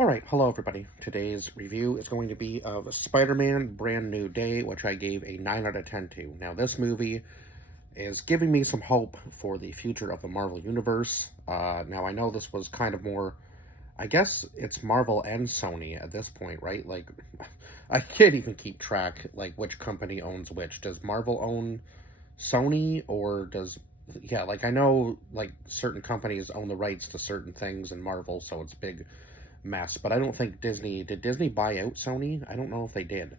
Alright, hello everybody. Today's review is going to be of Spider-Man Brand New Day, which I gave a 9 out of 10 to. Now, this movie is giving me some hope for the future of the Marvel Universe. Now, I know this was kind of more, I guess it's Marvel and Sony at this point, right? Like, I can't even keep track, like, which company owns which. Does Marvel own Sony, or does... Yeah, like, I know, like, certain companies own the rights to certain things in Marvel, so it's big mess. But I don't think Disney... Did Disney buy out Sony? I don't know if they did.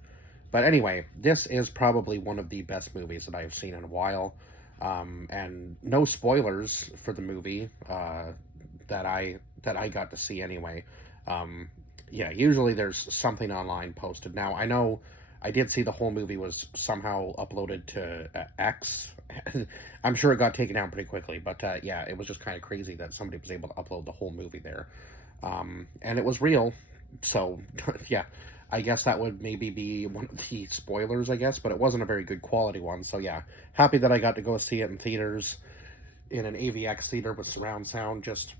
But anyway, this is probably one of the best movies that I've seen in a while. And no spoilers for the movie that I got to see anyway. Um, yeah, usually there's something online posted. Now, I know I did see the whole movie was somehow uploaded to X. I'm sure it got taken down pretty quickly, but yeah, it was just kind of crazy that somebody was able to upload the whole movie there. And it was real, so yeah, I guess that would maybe be one of the spoilers, I guess, but it wasn't a very good quality one, so yeah, happy that I got to go see it in theaters, in an AVX theater with surround sound, just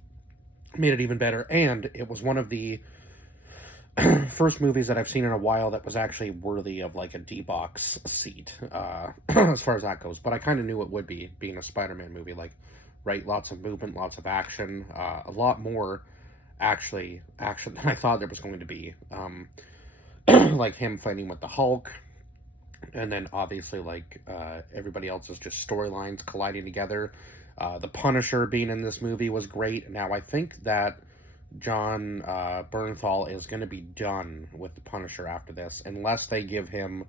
made it even better, and it was one of the first movies that I've seen in a while that was actually worthy of like a D-box seat, as far as that goes, but I kind of knew it would be, being a Spider-Man movie, like, right, lots of movement, lots of action, a lot more actually action than I thought there was going to be. Like him fighting with the Hulk, and then obviously like everybody else's just storylines colliding together. The Punisher being in this movie was great. Now I think that John Bernthal is going to be done with the Punisher after this, unless they give him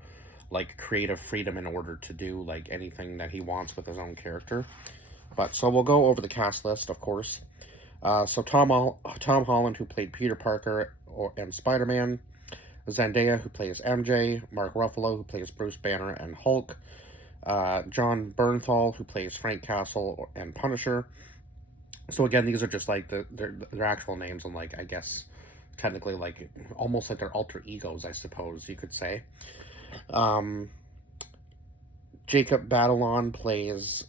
like creative freedom in order to do like anything that he wants with his own character. But so we'll go over the cast list, of course. So Tom Holland, who played Peter Parker and Spider-Man, Zendaya, who plays MJ, Mark Ruffalo, who plays Bruce Banner and Hulk, John Bernthal, who plays Frank Castle and Punisher. So again, these are just like their actual names, and like I guess technically like almost like their alter egos, I suppose you could say. Um, Jacob Batalon plays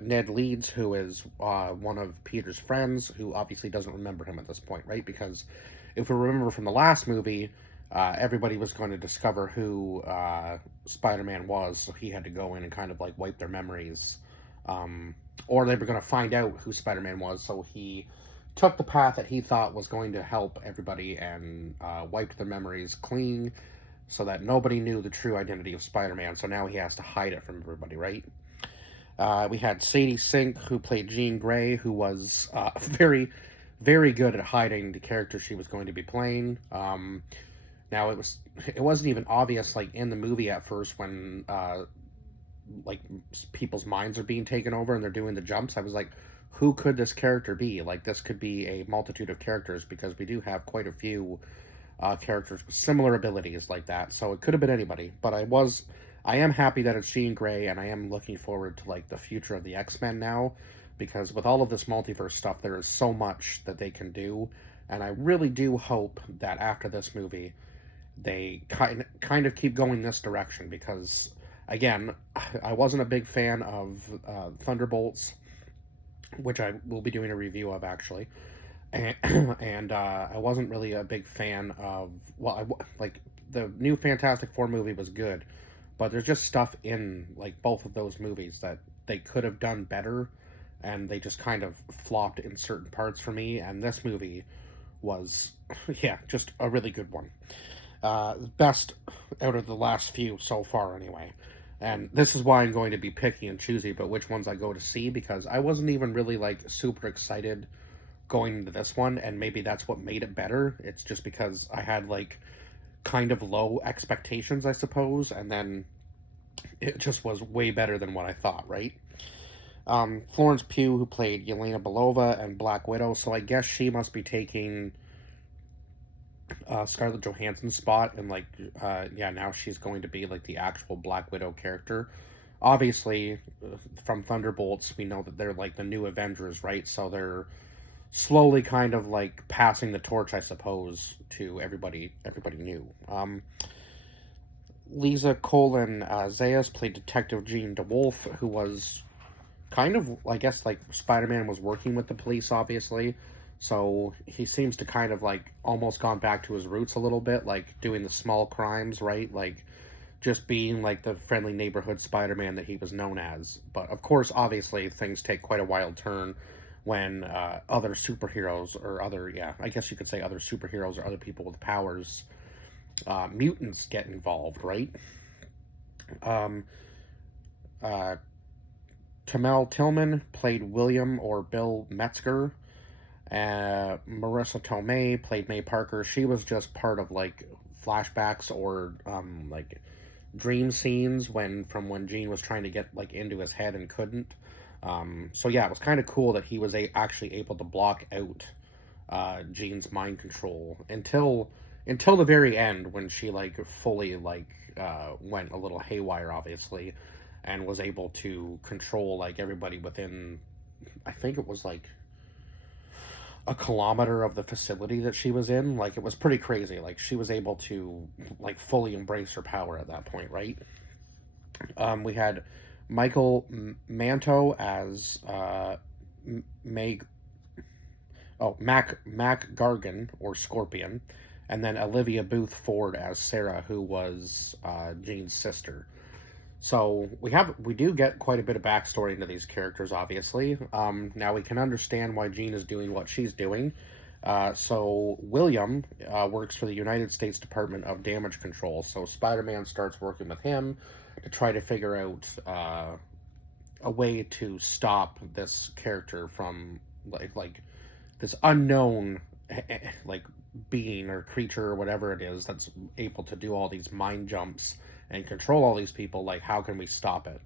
Ned Leeds, who is one of Peter's friends, who obviously doesn't remember him at this point, right? Because if we remember from the last movie, everybody was going to discover who Spider-Man was, so he had to go in and kind of like wipe their memories. Or they were going to find out who Spider-Man was, so he took the path that he thought was going to help everybody and wiped their memories clean so that nobody knew the true identity of Spider-Man, so now he has to hide it from everybody, right? We had Sadie Sink, who played Jean Grey, who was very, very good at hiding the character she was going to be playing. Now it wasn't even obvious like in the movie at first when like people's minds are being taken over and they're doing the jumps. I was like, who could this character be? Like, this could be a multitude of characters, because we do have quite a few characters with similar abilities like that. So it could have been anybody, but I am happy that it's Jean Grey, and I am looking forward to like the future of the X-Men now, because with all of this multiverse stuff, there is so much that they can do, and I really do hope that after this movie, they kind of keep going this direction, because again, I wasn't a big fan of Thunderbolts, which I will be doing a review of actually, and I wasn't really a big fan of, well, like the new Fantastic Four movie was good, but there's just stuff in like both of those movies that they could have done better, and they just kind of flopped in certain parts for me. And this movie was, yeah, just a really good one. Best out of the last few so far, anyway. And this is why I'm going to be picky and choosy about which ones I go to see, because I wasn't even really like super excited going into this one, and maybe that's what made it better. It's just because I had like kind of low expectations, I suppose, and then it just was way better than what I thought, right? Florence Pugh, who played Yelena Belova and Black Widow, so I guess she must be taking Scarlett Johansson's spot, and like, yeah, now she's going to be like the actual Black Widow character. Obviously, from Thunderbolts, we know that they're like the new Avengers, right? So they're slowly kind of like passing the torch, I suppose, to everybody new. Lisa Colin Zayas played Detective Jean DeWolf, who was kind of, I guess, like Spider-Man was working with the police, obviously. So he seems to kind of like almost gone back to his roots a little bit, like doing the small crimes, right? Like just being like the friendly neighborhood Spider-Man that he was known as. But of course, obviously, things take quite a wild turn when other superheroes or other, yeah, I guess you could say other superheroes or other people with powers, mutants get involved, right? Um, uh, Tamel Tillman played William or Bill Metzger. Marissa Tomei played May Parker. She was just part of like flashbacks or like dream scenes when Jean was trying to get like into his head and couldn't. So yeah, it was kind of cool that he was actually able to block out Jean's mind control until the very end when she like fully like went a little haywire, obviously, and was able to control like everybody within. I think it was like a kilometer of the facility that she was in. Like it was pretty crazy. Like she was able to like fully embrace her power at that point, right? We had Michael Manto as Meg. Oh, Mac Gargan or Scorpion, and then Olivia Booth Ford as Sarah, who was Jean's sister. So we do get quite a bit of backstory into these characters, obviously. Now we can understand why Jean is doing what she's doing. So William works for the United States Department of Damage Control. So Spider-Man starts working with him to try to figure out a way to stop this character from like this unknown like being or creature or whatever it is that's able to do all these mind jumps and control all these people. Like, how can we stop it?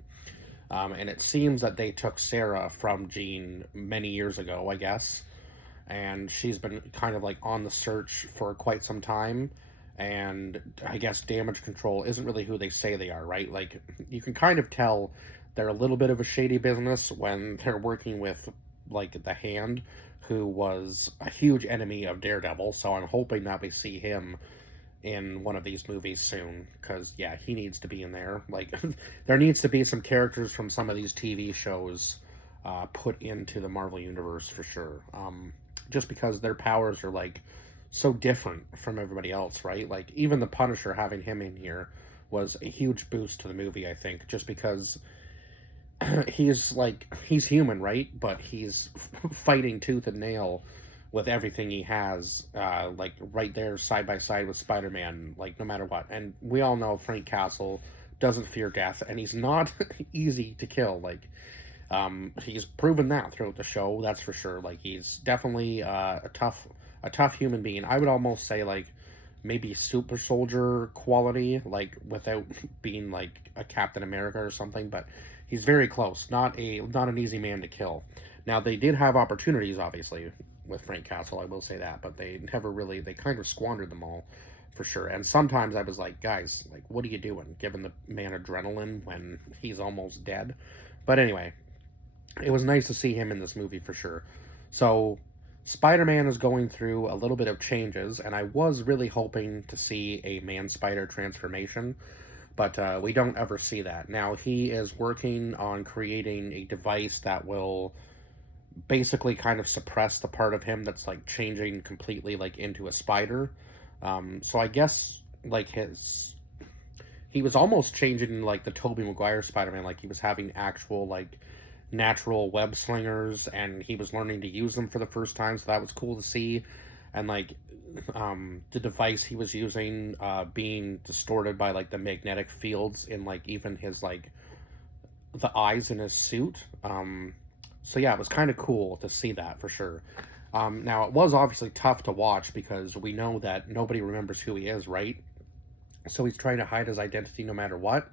And it seems that they took Sarah from Jean many years ago, I guess, and she's been kind of like on the search for quite some time. And I guess Damage Control isn't really who they say they are, right? Like, you can kind of tell they're a little bit of a shady business when they're working with like the Hand, who was a huge enemy of Daredevil. So I'm hoping that we see him in one of these movies soon, because yeah, he needs to be in there. Like there needs to be some characters from some of these TV shows put into the Marvel universe for sure, just because their powers are like so different from everybody else, right? Like even the Punisher, having him in here was a huge boost to the movie, I think, just because he's human, right? But he's fighting tooth and nail with everything he has, like right there side by side with Spider-Man, like no matter what. And we all know Frank Castle doesn't fear death, and he's not easy to kill. Like he's proven that throughout the show, that's for sure. Like he's definitely a tough human being. I would almost say like maybe super soldier quality, like without being like a Captain America or something, but he's very close. Not an easy man to kill. Now they did have opportunities, obviously, with Frank Castle. I will say that, but they kind of squandered them all, for sure. And sometimes I was like, guys, like, what are you doing, giving the man adrenaline when he's almost dead? But anyway, it was nice to see him in this movie for sure. So Spider-Man is going through a little bit of changes, and I was really hoping to see a Man-Spider transformation, but we don't ever see that. Now, he is working on creating a device that will basically kind of suppress the part of him that's like changing completely like into a spider. So I guess like he was almost changing like the Tobey Maguire Spider-Man, like he was having actual like natural web slingers and he was learning to use them for the first time, so that was cool to see. And like the device he was using being distorted by like the magnetic fields in like even his like the eyes in his suit. So yeah, it was kind of cool to see that for sure. Now it was obviously tough to watch because we know that nobody remembers who he is, right? So he's trying to hide his identity no matter what.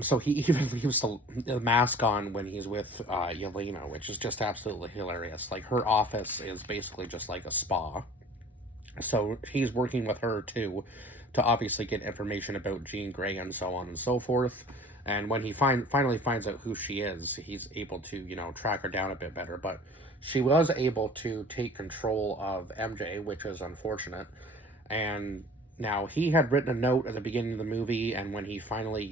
So he even leaves the mask on when he's with Yelena, which is just absolutely hilarious. Like her office is basically just like a spa. So he's working with her too to obviously get information about Jean Grey and so on and so forth. And when he finally finds out who she is, he's able to, track her down a bit better. But she was able to take control of MJ, which is unfortunate. And now he had written a note at the beginning of the movie, and when he finally,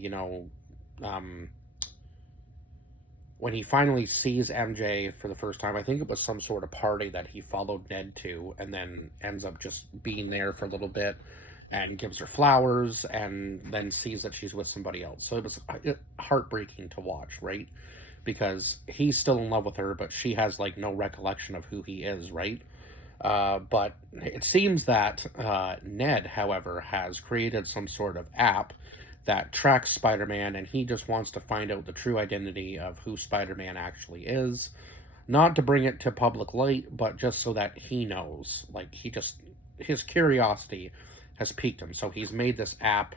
when he finally sees MJ for the first time, I think it was some sort of party that he followed Ned to, and then ends up just being there for a little bit and gives her flowers and then sees that she's with somebody else. So it was heartbreaking to watch, right? Because he's still in love with her, but she has like no recollection of who he is, right? But it seems that Ned, however, has created some sort of app that tracks Spider-Man, and he just wants to find out the true identity of who Spider-Man actually is. Not to bring it to public light, but just so that he knows. Like, his curiosity has piqued him. So he's made this app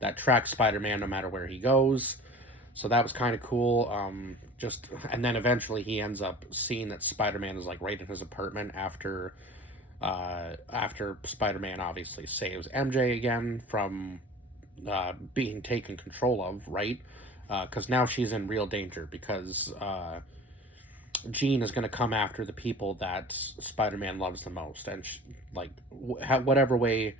that tracks Spider-Man no matter where he goes. So that was kind of cool. And then eventually he ends up seeing that Spider-Man is like right in his apartment after Spider-Man obviously saves MJ again from being taken control of, right? Because now she's in real danger because Jean is going to come after the people that Spider-Man loves the most, and whatever way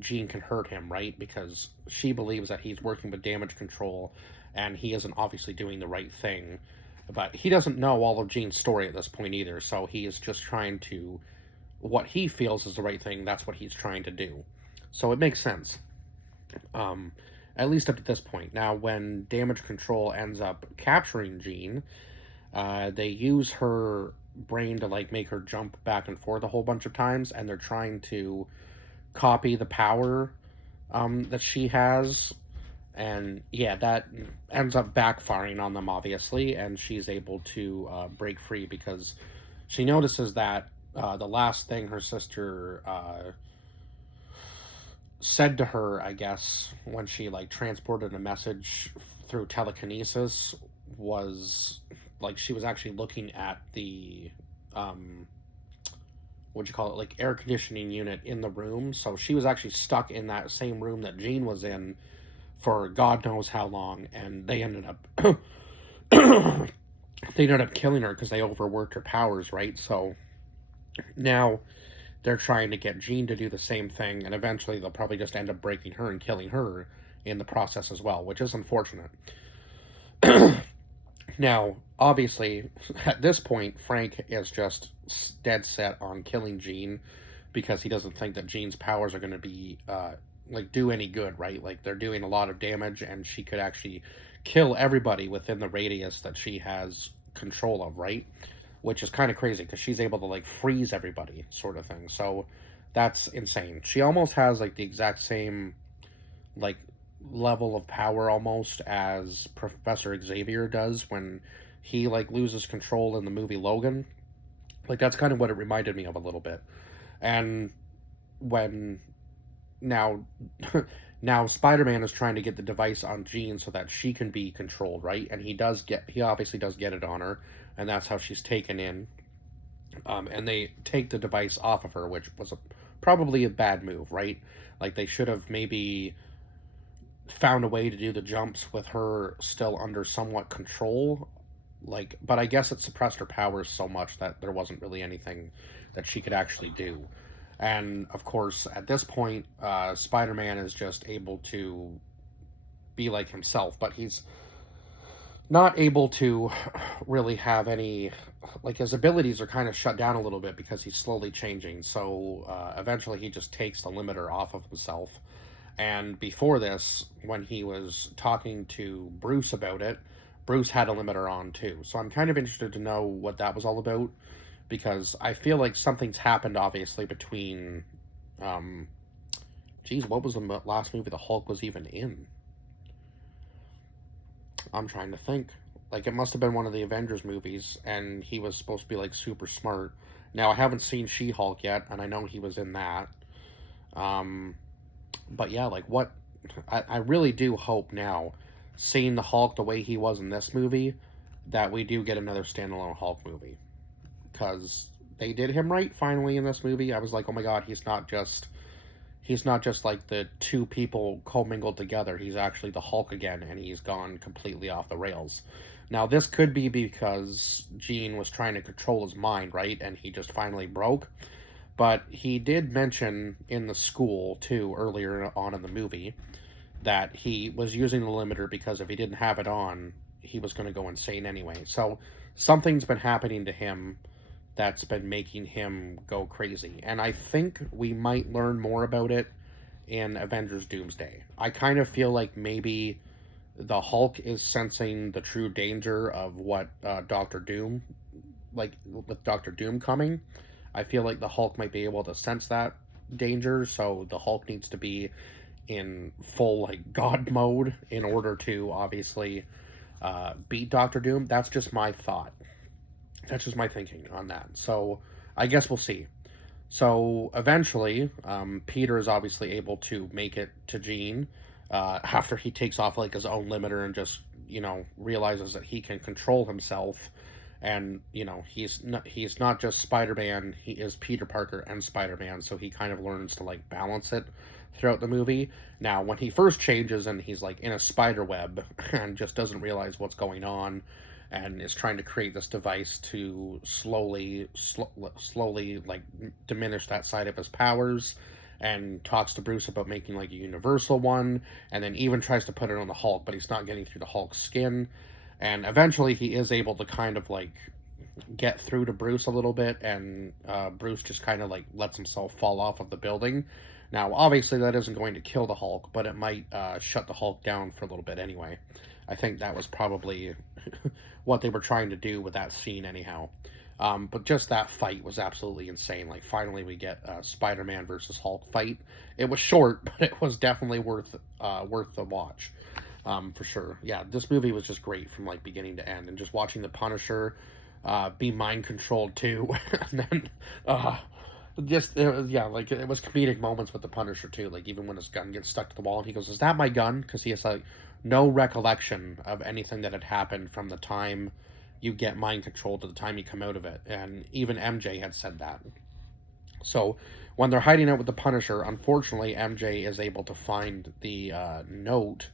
Jean can hurt him, right? Because she believes that he's working with damage control and he isn't obviously doing the right thing. But he doesn't know all of Jean's story at this point either, so he is just trying to, what he feels is the right thing, that's what he's trying to do. So it makes sense. At least up to this point. Now, when damage control ends up capturing Jean, they use her brain to like make her jump back and forth a whole bunch of times, and they're trying to copy the power that she has, and yeah, that ends up backfiring on them obviously, and she's able to break free because she notices that the last thing her sister said to her, I guess, when she like transported a message through telekinesis, was like she was actually looking at the what'd you call it, like air conditioning unit in the room. So she was actually stuck in that same room that Jean was in for God knows how long, and they ended up killing her because they overworked her powers, right? So now they're trying to get Jean to do the same thing, and eventually they'll probably just end up breaking her and killing her in the process as well, which is unfortunate. Now, obviously, at this point, Frank is just dead set on killing Jean because he doesn't think that Jean's powers are going to be do any good, right? Like, they're doing a lot of damage, and she could actually kill everybody within the radius that she has control of, right? Which is kind of crazy because she's able to like freeze everybody, sort of thing. So that's insane. She almost has like the exact same like level of power almost as Professor Xavier does when he like loses control in the movie Logan. Like, that's kind of what it reminded me of a little bit. And when now now Spider-Man is trying to get the device on Jean so that she can be controlled, right? And he obviously does get it on her, and that's how she's taken in. And they take the device off of her, which was probably a bad move, right? Like, they should have maybe found a way to do the jumps with her still under somewhat control. Like, but I guess it suppressed her powers so much that there wasn't really anything that she could actually do. And of course, at this point, Spider-Man is just able to be like himself, but he's not able to really have any, like, his abilities are kind of shut down a little bit because he's slowly changing. So eventually he just takes the limiter off of himself. And before this, when he was talking to Bruce about it, Bruce had a limiter on too. So I'm kind of interested to know what that was all about, because I feel like something's happened obviously between what was the last movie the Hulk was even in? I'm trying to think. Like, it must have been one of the Avengers movies, and he was supposed to be like super smart. Now, I haven't seen She-Hulk yet, and I know he was in that. But yeah, like, what I really do hope now, seeing the Hulk the way he was in this movie, that we do get another standalone Hulk movie. Because they did him right finally in this movie. I was like, oh my god, he's not just like the two people commingled together. He's actually the Hulk again, and he's gone completely off the rails. Now, this could be because Jean was trying to control his mind, right? And he just finally broke. But he did mention in the school, too, earlier on in the movie, that he was using the limiter because if he didn't have it on, he was going to go insane anyway. So something's been happening to him that's been making him go crazy. And I think we might learn more about it in Avengers Doomsday. I kind of feel like maybe the Hulk is sensing the true danger of what Doctor Doom, like with Doctor Doom coming. I feel like the Hulk might be able to sense that danger, so the Hulk needs to be in full like God mode in order to obviously beat Doctor Doom. That's just my thought. That's just my thinking on that. So I guess we'll see. So eventually, Peter is obviously able to make it to Jean after he takes off like his own limiter and just realizes that he can control himself, and he's not just Spider-Man, he is Peter Parker and Spider-Man, so he kind of learns to like balance it throughout the movie. Now, when he first changes and he's like in a spider web and just doesn't realize what's going on, and is trying to create this device to slowly like diminish that side of his powers, and talks to Bruce about making like a universal one, and then even tries to put it on the Hulk, but he's not getting through the Hulk's skin. And eventually he is able to kind of like get through to Bruce a little bit, and Bruce just kind of like lets himself fall off of the building. Now, obviously that isn't going to kill the Hulk, but it might shut the Hulk down for a little bit anyway. I think that was probably what they were trying to do with that scene anyhow. But just that fight was absolutely insane. Like, finally we get a Spider-Man versus Hulk fight. It was short, but it was definitely worth the watch, for sure. Yeah, this movie was just great from like beginning to end, and just watching the Punisher be mind controlled too, and then it was comedic moments with the Punisher too. Like, even when his gun gets stuck to the wall and he goes, "Is that my gun?" Because he has like no recollection of anything that had happened from the time you get mind controlled to the time you come out of it. And even MJ had said that. So when they're hiding out with the Punisher, unfortunately MJ is able to find the note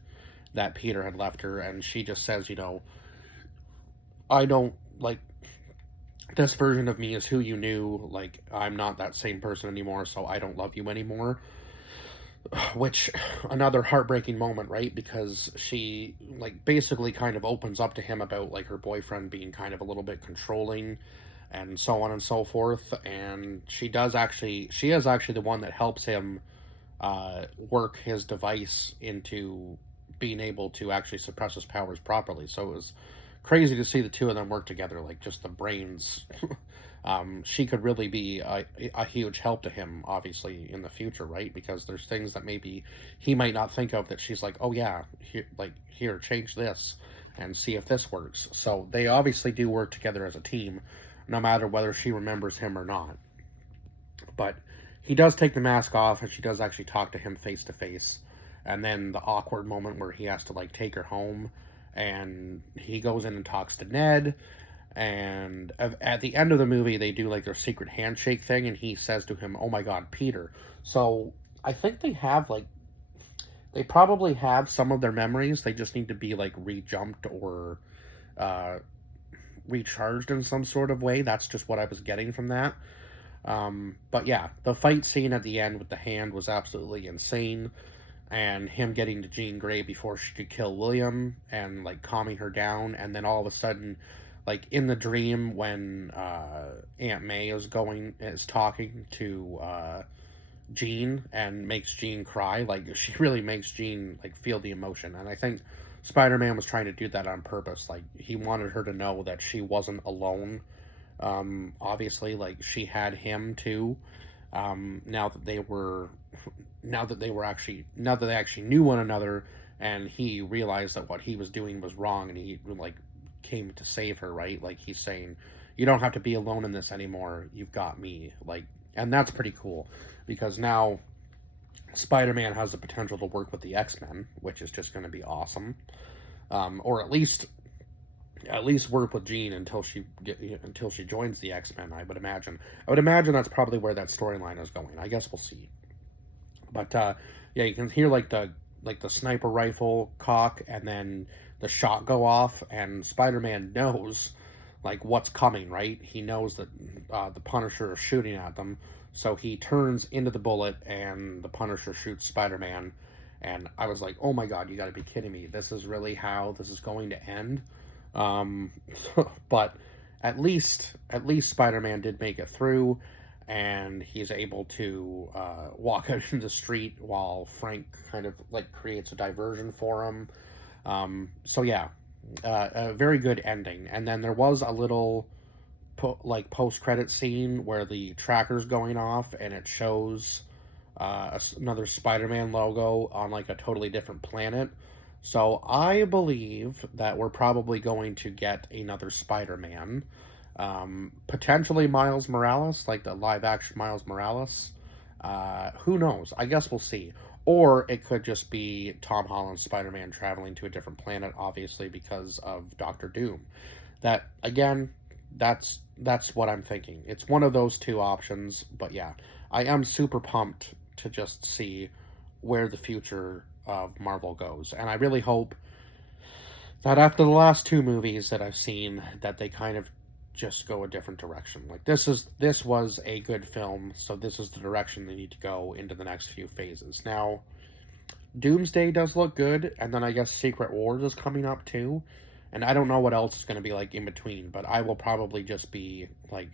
that Peter had left her, and she just says, "I don't like, this version of me is who you knew. Like, I'm not that same person anymore, so I don't love you anymore." Which, another heartbreaking moment, right? Because she like basically kind of opens up to him about like her boyfriend being kind of a little bit controlling, and so on and so forth. And she is actually the one that helps him work his device into being able to actually suppress his powers properly. So it was crazy to see the two of them work together, like just the brains. She could really be a huge help to him, obviously, in the future, right? Because there's things that maybe he might not think of that she's like, "Oh yeah, here, change this and see if this works." So they obviously do work together as a team, no matter whether she remembers him or not. But he does take the mask off, and she does actually talk to him face to face. And then the awkward moment where he has to like take her home, and he goes in and talks to Ned. And at the end of the movie, they do like their secret handshake thing, and he says to him, "Oh my God, Peter." So I think they probably have some of their memories. They just need to be like rejumped or uh, recharged in some sort of way. That's just what I was getting from that. But yeah, the fight scene at the end with the hand was absolutely insane. And him getting to Jean Grey before she could kill William, and like calming her down, and then all of a sudden, like in the dream when Aunt May is talking to Jean and makes Jean cry, like she really makes Jean like feel the emotion. And I think Spider-Man was trying to do that on purpose. Like, he wanted her to know that she wasn't alone. Obviously, like, she had him too. Now that they actually knew one another, and he realized that what he was doing was wrong, and he like came to save her, right? Like, he's saying, "You don't have to be alone in this anymore. You've got me." Like, and that's pretty cool, because now Spider-Man has the potential to work with the X-Men, which is just going to be awesome. Or at least work with Jean until she joins the X-Men. I would imagine that's probably where that storyline is going. I guess we'll see. But yeah, you can hear like the sniper rifle cock, and then the shot go off, and Spider-Man knows like what's coming, right? He knows that the Punisher is shooting at them, so he turns into the bullet, and the Punisher shoots Spider-Man. And I was like, "Oh my God, you got to be kidding me! This is really how this is going to end." Um, but at least Spider-Man did make it through, and he's able to walk out in the street while Frank kind of like creates a diversion for him. So yeah, a very good ending. And then there was a little post-credit scene where the tracker's going off, and it shows another Spider-Man logo on like a totally different planet. So I believe that we're probably going to get another Spider-Man, potentially Miles Morales, like the live-action Miles Morales. Who knows? I guess we'll see. Or it could just be Tom Holland's Spider-Man traveling to a different planet, obviously because of Doctor Doom. That again, that's what I'm thinking. It's one of those two options, but yeah, I am super pumped to just see where the future of Marvel goes. And I really hope that after the last two movies that I've seen, that they kind of just go a different direction. Like this was a good film, so this is the direction they need to go into the next few phases. Now, Doomsday does look good, and then I guess Secret Wars is coming up too. And I don't know what else is going to be like in between, but I will probably just be like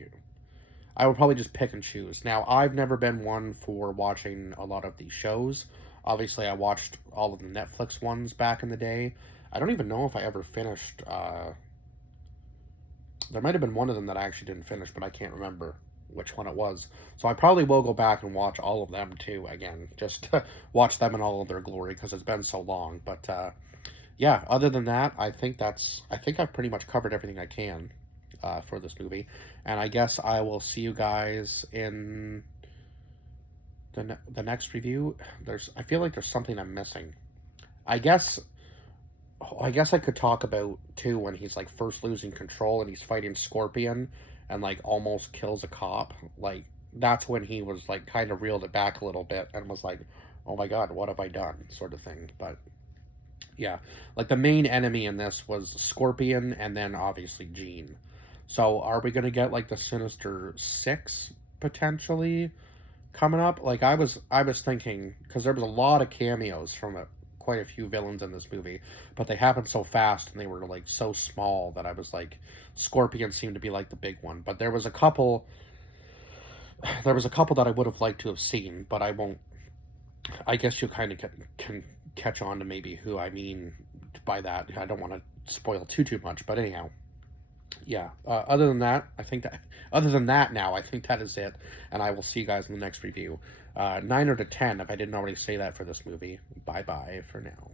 I would probably just pick and choose. Now, I've never been one for watching a lot of these shows. Obviously, I watched all of the Netflix ones back in the day. I don't even know if I ever finished. There might have been one of them that I actually didn't finish, but I can't remember which one it was. So I probably will go back and watch all of them too again, just to watch them in all of their glory because it's been so long. But yeah, other than that, I think I've pretty much covered everything I can for this movie, and I guess I will see you guys in the next review. I feel like there's something I'm missing. I guess I guess I could talk about too when he's like first losing control and he's fighting Scorpion and like almost kills a cop. Like that's when he was like kind of reeled it back a little bit and was like, "Oh my God, what have I done?" sort of thing. But yeah, like the main enemy in this was Scorpion and then obviously Jean. So are we gonna get like the Sinister Six potentially coming up? Like I was thinking because there was a lot of cameos from quite a few villains in this movie, but they happened so fast and they were like so small that I was like, Scorpion seemed to be like the big one. But there was a couple that I would have liked to have seen, but I won't. I guess you kind of can catch on to maybe who I mean by that. I don't want to spoil too much, but anyhow, yeah. Other than that, now I think that is it, and I will see you guys in the next review. 9 out of 10 if I didn't already say that for this movie. Bye bye for now.